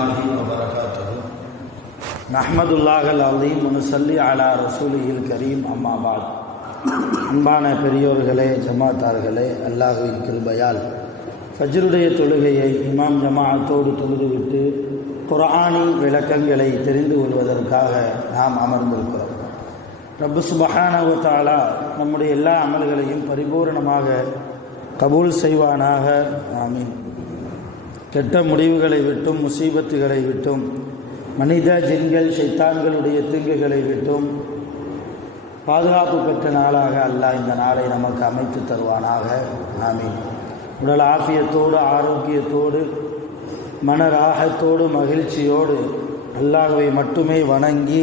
வரஹ்மத்துல்லாஹி வபரகாத்துஹு. நஹ்மதுல்லாஹல் அலீம் வ நுஸல்லி அலா ரசூலிஹில் கரீம். அம்மா பாத். அன்பான பெரியோர்களே, ஜமாத்தார்களே, அல்லாஹ்வின் கிருபையால் ஃபஜ்ருடைய தொழுகையை இமாம் ஜமாஅத்தோடு தொழுதுவிட்டு குர்ஆனின் விளக்கங்களை தெரிந்து கொள்வதற்காக நாம் அமர்ந்திருக்கிறோம். ரப்பு சுப்ஹானஹு வ தஆலா நம்முடைய எல்லா அமல்களையும் பரிபூர்ணமாக கபூல் செய்வானாக. ஆமீன். கெட்ட முடிவுகளை விட்டும், முசீபத்துகளை விட்டும், மனித ஜின்கள் ஷைத்தான்களுடைய தீங்குகளை விட்டும் பாதுகாப்பு பெற்ற நாளாக அல்லாஹ் இந்த நாளை நமக்கு அமைத்து தருவானாக. ஆமீன். உடல் ஆஃபியத்தோடு, ஆரோக்கியத்தோடு, மன ராகத்தோடு, மகிழ்ச்சியோடு அல்லாஹ்வை மட்டுமே வணங்கி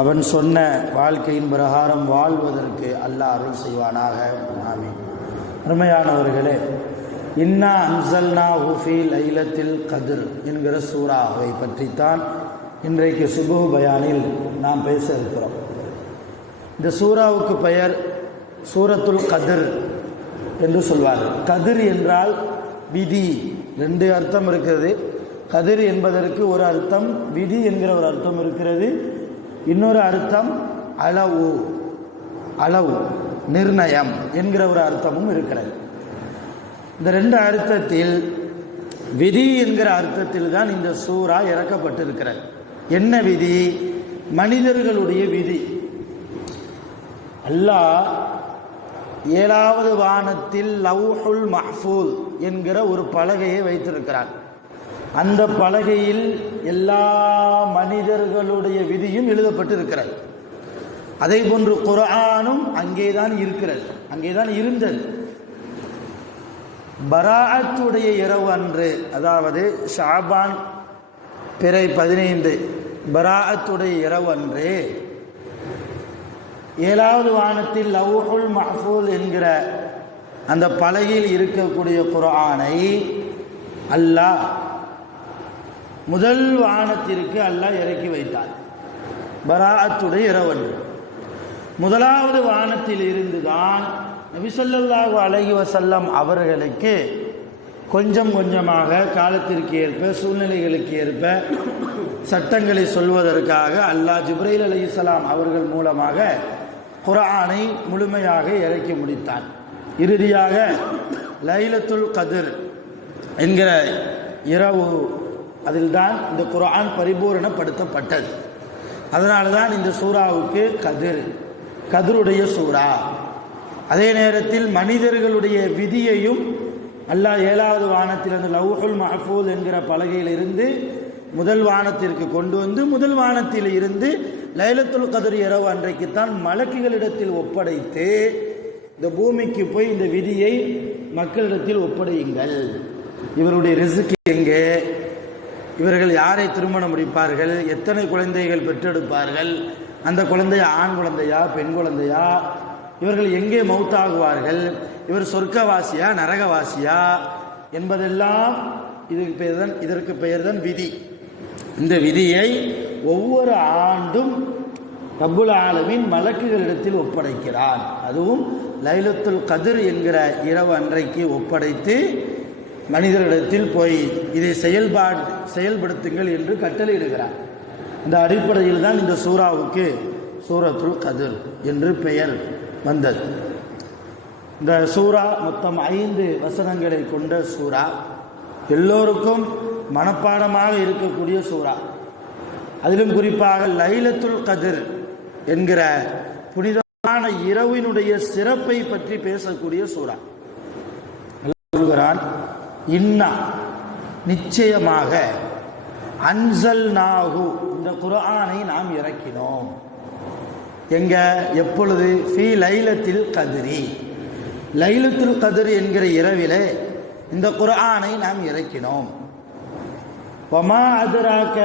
அவன் சொன்ன வாழ்க்கையின் பிரகாரம் வாழ்வதற்கு அல்லாஹ் அருள் செய்வானாக. ஆமீன். அருமையானவர்களே, இன்னா அன்சல்னாஹு ஃபீ லைலத்தில் கத்ர் என்கிற சூறாவை பற்றித்தான் இன்றைக்கு சுபஹ் பயானில் நாம் பேச இருக்கிறோம். இந்த சூறாவுக்கு பெயர் சூரத்துல் கத்ர் என்று சொல்வார்கள். கதிர் என்றால் விதி. ரெண்டு அர்த்தம் இருக்கிறது. கதிர் என்பதற்கு ஒரு அர்த்தம் விதி என்கிற ஒரு அர்த்தம் இருக்கிறது. இன்னொரு அர்த்தம் அளவு, அளவு நிர்ணயம் என்கிற ஒரு அர்த்தமும் இருக்கிறது. இந்த ரெண்டு அர்த்தத்தில் விதி என்கிற அர்த்தத்தில் தான் இந்த சூரா இறக்கப்பட்டிருக்கிறது. என்ன விதி? மனிதர்களுடைய விதி. அல்லாஹ் 7வது வானத்தில் லவ்ஹுல் மஹ்ஃபூல் என்கிற ஒரு பலகையை வைத்திருக்கிறார். அந்த பலகையில் எல்லா மனிதர்களுடைய விதியும் எழுதப்பட்டிருக்கிறது. அதே போன்று குர்ஆனும் அங்கேதான் இருக்கிறது, அங்கேதான் இருந்தது. பராஅத்துடைய இரவு அன்று, அதாவது ஷாபான் பிறை 15 பராஅத்துடைய இரவு அன்று 7வது வானத்தில் லவ்ஹுல் மஹ்ஃபூல் என்கிற அந்த பலகையில் இருக்கக்கூடிய குர்ஆனை அல்லாஹ் முதல் வானத்திற்கு அல்லாஹ் இறக்கி வைத்தார். பராஅத்துடைய இரவு அன்று முதலாவது வானத்தில் இருந்துதான் நபி ஸல்லல்லாஹு அலைஹி வஸல்லம் அவர்களுக்கு கொஞ்சம் கொஞ்சமாக காலத்திற்கு ஏற்ப, சூழ்நிலைகளுக்கு ஏற்ப சட்டங்களை சொல்வதற்காக அல்லாஹ் ஜிப்ரீல் அலைஹிஸ்ஸலாம் அவர்கள் மூலமாக குர்ஆனை முழுமையாக இறக்கி முடித்தார். இறுதியாக லைலத்துல் கத்ர் என்கிற இரவு, அதில்தான் இந்த குர்ஆன் பரிபூரணப்படுத்தப்பட்டது. அதனால தான் இந்த சூறாவுக்கு கதிர், கதிருடைய சூறா. அதே நேரத்தில் மனிதர்களுடைய விதியையும் அல்லாஹ் 7வது வானத்தில் அந்த லவ்ஹுல் மஹ்ஃபூல் என்கிற பலகையில் இருந்து முதல் வானத்திற்கு கொண்டு வந்து முதல் வானத்தில் இருந்து லைலத்துல் கத்ர் இரவு அன்றைக்குத்தான் மலக்குகளிடத்தில் ஒப்படைத்து இந்த பூமிக்கு போய் இந்த விதியை மக்களிடத்தில் ஒப்படையுங்கள். இவருடைய ரிஸ்க் எங்கே, இவர்கள் யாரை திருமணம் முடிப்பார்கள், எத்தனை குழந்தைகள் பெற்றெடுப்பார்கள், அந்த குழந்தை ஆண் குழந்தையா பெண் குழந்தையா, இவர்கள் எங்கே மௌத்தாகுவார்கள், இவர் சொர்க்கவாசியா நரகவாசியா என்பதெல்லாம் இதற்கு பெயர்தான் விதி. இந்த விதியை ஒவ்வொரு ஆண்டும் ரப்புல் ஆலமீன் மலக்குகளிடத்தில் ஒப்படைக்கிறான். அதுவும் லைலத்துல் கத்ர் என்கிற இரவு அன்றைக்கு ஒப்படைத்து மனிதர்களிடத்தில் போய் இதை செயல்படுத்துங்கள் என்று கட்டளையிடுகிறார். இந்த அடிப்படையில் தான் இந்த சூறாவுக்கு சூரத்துல் கத்ர் என்று பெயர் வந்தது. இந்த சூரா மொத்தம் 5 வசனங்களை கொண்ட சூரா. எல்லோருக்கும் மனப்பாடமாக இருக்கக்கூடிய சூரா. அதிலும் குறிப்பாக லைலத்துல் கத்ர் என்கிற புனிதமான இரவினுடைய சிறப்பை பற்றி பேசக்கூடிய சூரா. சொல்கிறான், இன்னா நிச்சயமாக, அன்சல்நாஹு இந்த குர்ஆனை நாம் இறக்கினோம். எங்க, எப்பொழுது? ஃபீ லைலத்தில் கத்ரி, லைலத்துல் கத்ர் என்கிற இரவிலே இந்த குர்ஆனை நாம் இறக்கினோம். வமா அதுராக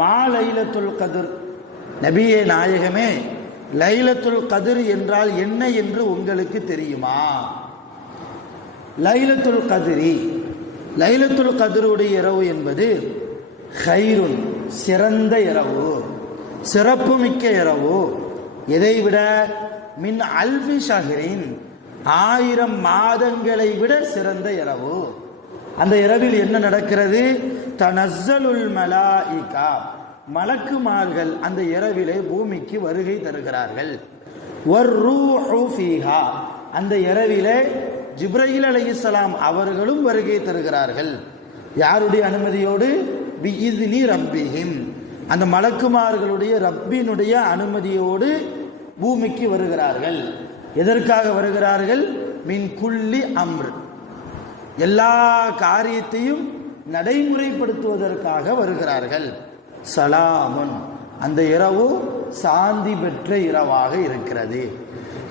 மா லைலத்துல் கத்ர், நபியே நாயகமே, லைலத்துல் கத்ர் என்றால் என்ன என்று உங்களுக்கு தெரியுமா? லைலத்துல் கத்ரி, லைலத்துல் கத்ருடைய இரவு என்பது ஹைருன் சிறந்த இரவு, சிறப்பு மிக்க இரவு. எதைவிட? மின் அல்ஃபி ஷஹ்ரின், 1000 மாதங்களை விட சிறந்த இரவு. அந்த இரவில் என்ன நடக்கிறது? தனஸ்ஸலுல் மலாயிகா, மலக்குமார்கள் அந்த இரவிலே பூமிக்கு வருகை தருகிறார்கள். வர்ரூஹு ஃபீஹா, அந்த இரவிலே ஜிப்ரீல் அலைஹிஸ்ஸலாம் அவர்களும் வருகை தருகிறார்கள். யாருடைய அனுமதியோடு? பிஇذنி ரப்பிஹிம், அந்த மலக்குமார்களுடைய ரப்பினுடைய அனுமதியோடு பூமிக்கு வருகிறார்கள். எதற்காக வருகிறார்கள்? மின் குல்லி அம்ர், எல்லா காரியத்தையும் நடைமுறைப்படுத்துவதற்காக வருகிறார்கள். சலாமுன், அந்த இரவு சாந்தி பெற்ற இரவாக இருக்கிறது.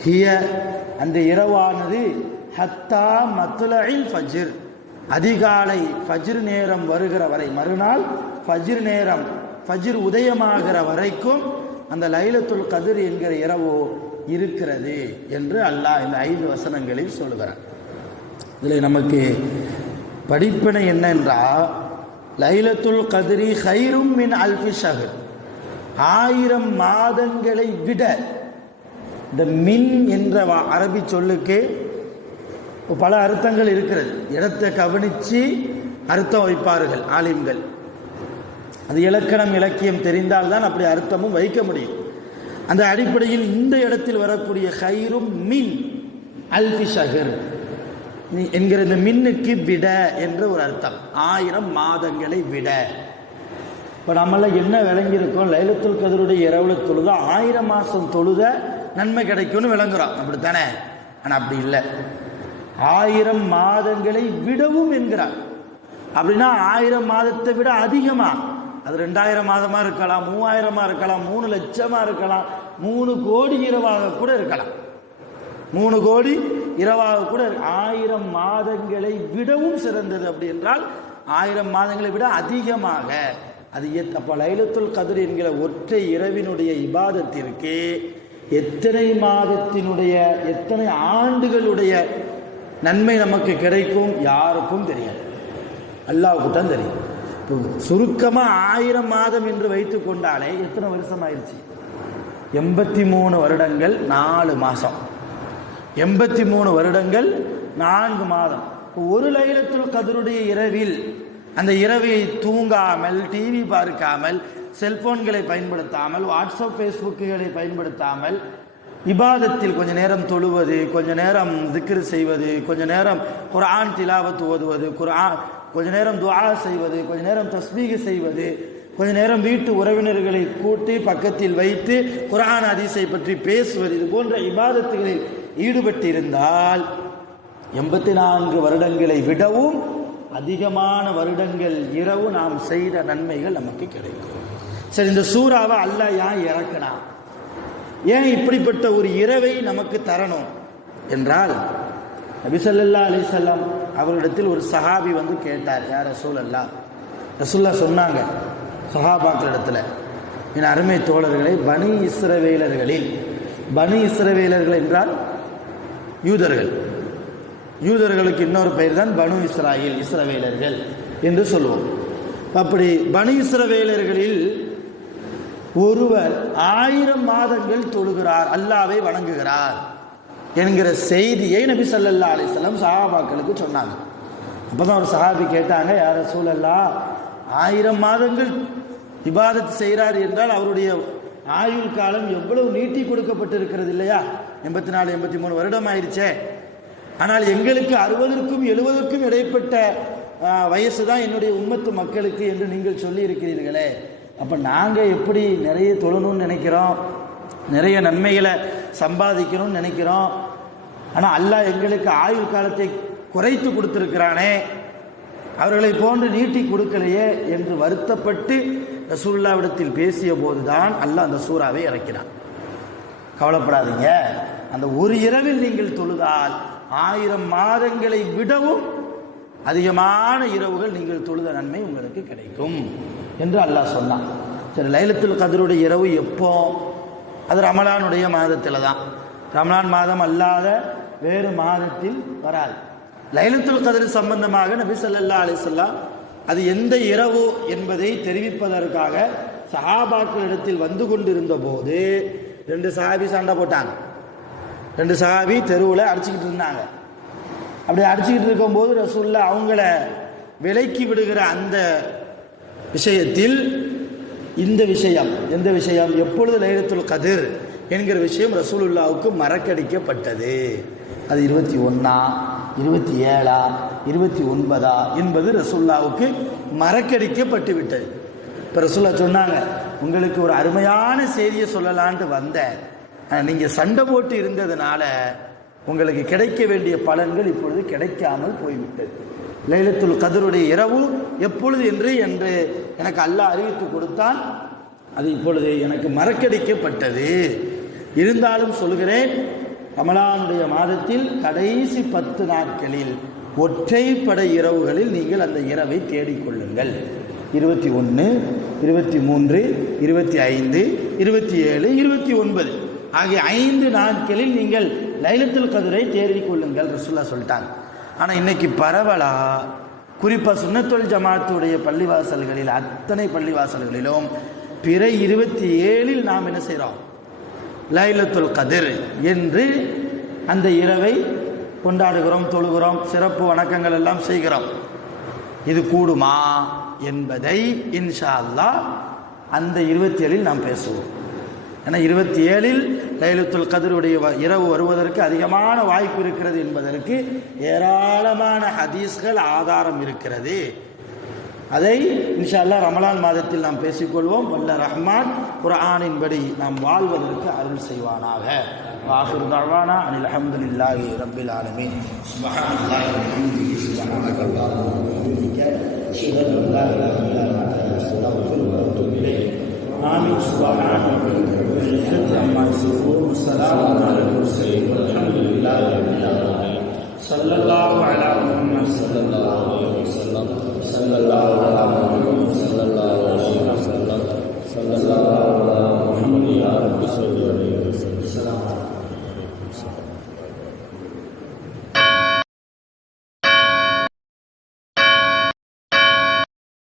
ஹிய, அந்த இரவானது ஹத்தா மத்லஇல் ஃபஜ்ர், அதிகாலை ஃபஜ்ர் நேரம் வருகிற வரை, மறுநாள் ஃபஜ்ர் நேரம், ஃபஜ்ர் உதயமாகிற வரைக்கும் அந்த லைலத்துல் கத்ர் என்கிற இரவு இருக்கிறது என்று அல்லாஹ் இந்த 5 வசனங்களில் சொல்கிறார். இதில் நமக்கு படிப்பினை என்னென்றால், லைலத்துல் கத்ரி ஹைரும் மின் அல்ஃபி ஷஹர், 1000 மாதங்களை விட. இந்த மின் என்ற அரபி சொல்லுக்கு பல அர்த்தங்கள் இருக்கிறது. இடத்தை கவனித்து அர்த்தம் வைப்பார்கள் ஆலிம்கள். அது இலக்கணம் இலக்கியம் தெரிந்தால்தான் அப்படி அர்த்தமும் வைக்க முடியும். அந்த அடிப்படையில் இந்த இடத்தில் வரக்கூடிய ஹைரும் மின் அல்ஃபி ஷஹர் என்கிற இந்த மின்னுக்கு விட என்ற ஒரு அர்த்தம், 1000 மாதங்களை விட. இப்போ நம்மள என்ன விளங்கியிருக்கோம்? லைலத்துல் கத்ருடைய இரவுல தொழுத 1000 மாதம் தொழுத நன்மை கிடைக்கும்னு விளங்குறோம், அப்படித்தானே? ஆனால் அப்படி இல்லை. 1000 மாதங்களை விடவும் என்கிறார். அப்படின்னா 1000 மாதத்தை விட அதிகமா, அது 2000 மாதமா இருக்கலாம், 3000 இருக்கலாம், 3 லட்சமா இருக்கலாம், 3 கோடி இரவாக கூட இருக்கலாம், 3 கோடி இரவாக கூட. 1000 மாதங்களை விடவும் சிறந்தது. அப்படி என்றால் 1000 மாதங்களை விட அதிகமாக. அது அப்போ லைலத்துல் கத்ர் என்கிற ஒற்றை இரவினுடைய இபாதத்திற்கு எத்தனை மாதத்தினுடைய, எத்தனை ஆண்டுகளுடைய நன்மை நமக்கு கிடைக்கும் யாருக்கும் தெரியாது, அல்லாஹ்வுக்கு தான் தெரியும். சுருக்கமாக 1000 மாதம் என்று வைத்து கொண்டாலே எத்தனை வருஷம் ஆயிடுச்சு? 83 வருடங்கள் 4 மாதம், 83 வருடங்கள் 4 மாதம். ஒரு லைலத்துல் கத்ருடைய இரவில், அந்த இரவை தூங்காமல், டிவி பார்க்காமல், செல்போன்களை பயன்படுத்தாமல், வாட்ஸ்அப் ஃபேஸ்புக்குகளை பயன்படுத்தாமல், இபாதத்தில் கொஞ்ச நேரம் தொழுவது, கொஞ்ச நேரம் திக்ர் செய்வது, கொஞ்ச நேரம் குர்ஆன் திலாவத் ஓதுவது, கொஞ்ச நேரம் துஆ செய்வது, கொஞ்ச நேரம் தஸ்பீஹ் செய்வது, கொஞ்ச நேரம் வீட்டு உறவினர்களை கூட்டி பக்கத்தில் வைத்து குர்ஆன் ஹதீஸை பற்றி பேசுவது, இது போன்ற இபாதத்துகளில் ஈடுபட்டிருந்தால் 84 வருடங்களை விடவும் அதிகமான வருடங்கள் இரவு நாம் செய்த நன்மைகள் நமக்கு கிடைக்கும். சரி, இந்த சூறாவை அல்லாஹ் ஏன் இறக்கினான்? ஏன் இப்படிப்பட்ட ஒரு இரவை நமக்கு தரணும் என்றால், நபி ஸல்லல்லாஹு அலைஹி வஸல்லம் அவர்களிடத்தில் ஒரு சஹாபி வந்து கேட்டார், யா ரசூலல்லாஹ், ரசூலுல்லாஹ் சொன்னாங்க சஹாபாக்களிடத்தில், என் அருமை தோழர்களை, பனி இஸ்ரவேலர்களில், பனி இஸ்ரவேலர்கள் என்றால் யூதர்கள், யூதர்களுக்கு இன்னொரு பெயர் தான் பனு இஸ்ராயில், இஸ்ரவேலர்கள் என்று சொல்லுவோம். அப்படி பனு இஸ்ரவேலர்களில் ஒருவர் 1000 மாதங்கள் தொழுகிறார், அல்லாஹ்வை வணங்குகிறார் என்கிற செய்தியை நபி ஸல்லல்லாஹு அலைஹி வஸல்லம் சஹாபாக்களுக்கு சொன்னாங்க. அப்பதான் ஒரு சஹாபி கேட்டாங்க, யா ரசூலல்லாஹ், 1000 மாதங்கள் இபாதத் செய்கிறார் என்றால் அவருடைய ஆயுள் காலம் எவ்வளவு நீட்டி கொடுக்கப்பட்டிருக்கிறது இல்லையா? 84 83 வருடம் ஆயிடுச்சே. ஆனால் எங்களுக்கு 60க்கும் 70க்கும் இடைப்பட்ட வயசு தான் என்னுடைய உம்மத்து மக்களுக்கு என்று நீங்கள் சொல்லி இருக்கிறீர்களே, அப்போ நாங்கள் எப்படி நிறைய தொழணும்னு நினைக்கிறோம், நிறைய நன்மைகளை சம்பாதிக்கணும்னு நினைக்கிறோம், ஆனால் அல்லாஹ் எங்களுக்கு ஆயுள் காலத்தை குறைத்து கொடுத்துருக்கிறானே, அவர்களை போன்று நீட்டி கொடுக்கலையே என்று வருத்தப்பட்டு ரசூலுல்லாஹ்விடத்தில் பேசிய போதுதான் அல்லாஹ் அந்த சூறாவை இறக்கினான். கவலைப்படாதீங்க, அந்த ஒரு இரவில் நீங்கள் தொழுதால் 1000 மாதங்களை விடவும் அதிகமான இரவுகள் நீங்கள் தொழுத நன்மை உங்களுக்கு கிடைக்கும் என்று அல்லாஹ் சொன்னான். சரி, லைலத்துல் கத்ருடைய இரவு எப்போ? அது ரமலானுடைய மாதத்தில் தான். ரமலான் மாதம் அல்லாத வேறு மாதத்தில் வராது. லைலத்துல் கத்ர் சம்பந்தமாக நபி ஸல்லல்லாஹு அலைஹி வஸல்லம் அது எந்த இரவு என்பதை தெரிவிப்பதற்காக சஹாபாக்களிடத்தில் வந்து கொண்டிருந்த போது 2 சஹாபி சண்டை போட்டாங்க. 2 சஹாபி தெருவில் அடிச்சுக்கிட்டு இருந்தாங்க. அப்படி அடிச்சுக்கிட்டு இருக்கும்போது ரசூலுல்லாஹ் அவங்கள விலக்கி விடுகிற அந்த விஷயத்தில் இந்த விஷயம், எந்த விஷயம், எப்பொழுது லைலத்துல் கதிர் என்கிற விஷயம் ரசூலுல்லாவுக்கு மறக்கடிக்கப்பட்டது. அது 21, 27, 29 என்பது ரசூலுல்லாவுக்கு மறக்கடிக்கப்பட்டு விட்டது. இப்போ ரசூல்லா சொன்னாங்க, உங்களுக்கு ஒரு அருமையான செய்தியை சொல்லலான்ட்டு வந்தேன், நீங்கள் சண்டை போட்டு இருந்ததுனால உங்களுக்கு கிடைக்க வேண்டிய பலன்கள் இப்பொழுது கிடைக்காமல் போய்விட்டது. லைலத்துல் கதருடைய இரவு எப்பொழுது என்று எனக்கு அல்லாஹ் அறிவித்து கொடுத்தான். அது இப்பொழுது எனக்கு மறக்கடிக்கப்பட்டது. இருந்தாலும் சொல்கிறேன், ரமலானுடைய மாதத்தில் கடைசி 10 நாட்களில் ஒற்றைப்படை இரவுகளில் நீங்கள் அந்த இரவை தேடிக்கொள்ளுங்கள். 21, 23, 25, 27, 29 ஆகிய 5 நாட்களில் நீங்கள் லைலத்துல் கத்ரை தேடிக்கொள்ளுங்கள் ரசூலுல்லாஹ் சொல்லிட்டாங்க. ஆனால் இன்னைக்கு பரவலா, குறிப்பாக சுன்னத்துல் ஜமாத்துடைய பள்ளிவாசல்களில், அத்தனை பள்ளிவாசல்களிலும் பிற 27 நாம் என்ன செய்கிறோம், லைலத்துல் கத்ர் என்று அந்த இரவை கொண்டாடுகிறோம், தொழுகிறோம், சிறப்பு வணக்கங்கள் எல்லாம் செய்கிறோம். இது கூடுமா என்பதை இன்ஷா அல்லாஹ் அந்த 27 நாம் பேசுவோம். ஏன்னா 27 லைலத்துல் கத்ருடைய இரவு வருவதற்கு அதிகமான வாய்ப்பு இருக்கிறது என்பதற்கு ஏராளமான ஹதீஸ்கள் ஆதாரம் இருக்கிறது. அதை இன்ஷா அல்லாஹ் ரமலான் மாதத்தில் நாம் பேசிக்கொள்வோம். வல்ல ரஹ்மான் குர்ஆனின்படி நாம் வாழ்வதற்கு அருள் செய்வானாக. ஆகிரு தஅவானா அனில் ஹம்துலில்லாஹி ரப்பில் ஆலமீன். சுப்ஹானல்லாஹி வ பிஹம்திஹி சுப்ஹானக அல்லாஹும்ம வ பிஹம்திக அஷ்ஹது அன் லா இலாஹா இல்லா அன்த அஸ்தக்ஃபிருக வ அத்தூபு இலைக். ஆமீன். சுப்ஹான ரப்பிக ரப்பில் இஸ்ஸத்தி அம்மா யசிஃபூன் வ ஸலாமுன் அலல் முர்ஸலீன் வல்ஹம்துலில்லாஹி ரப்பில் ஆலமீன். ஸல்லல்லாஹு அலா முஹம்மத் ஸல்லல்லாஹு அலைஹி வஸல்லம். ஸல்லல்லாஹு அலா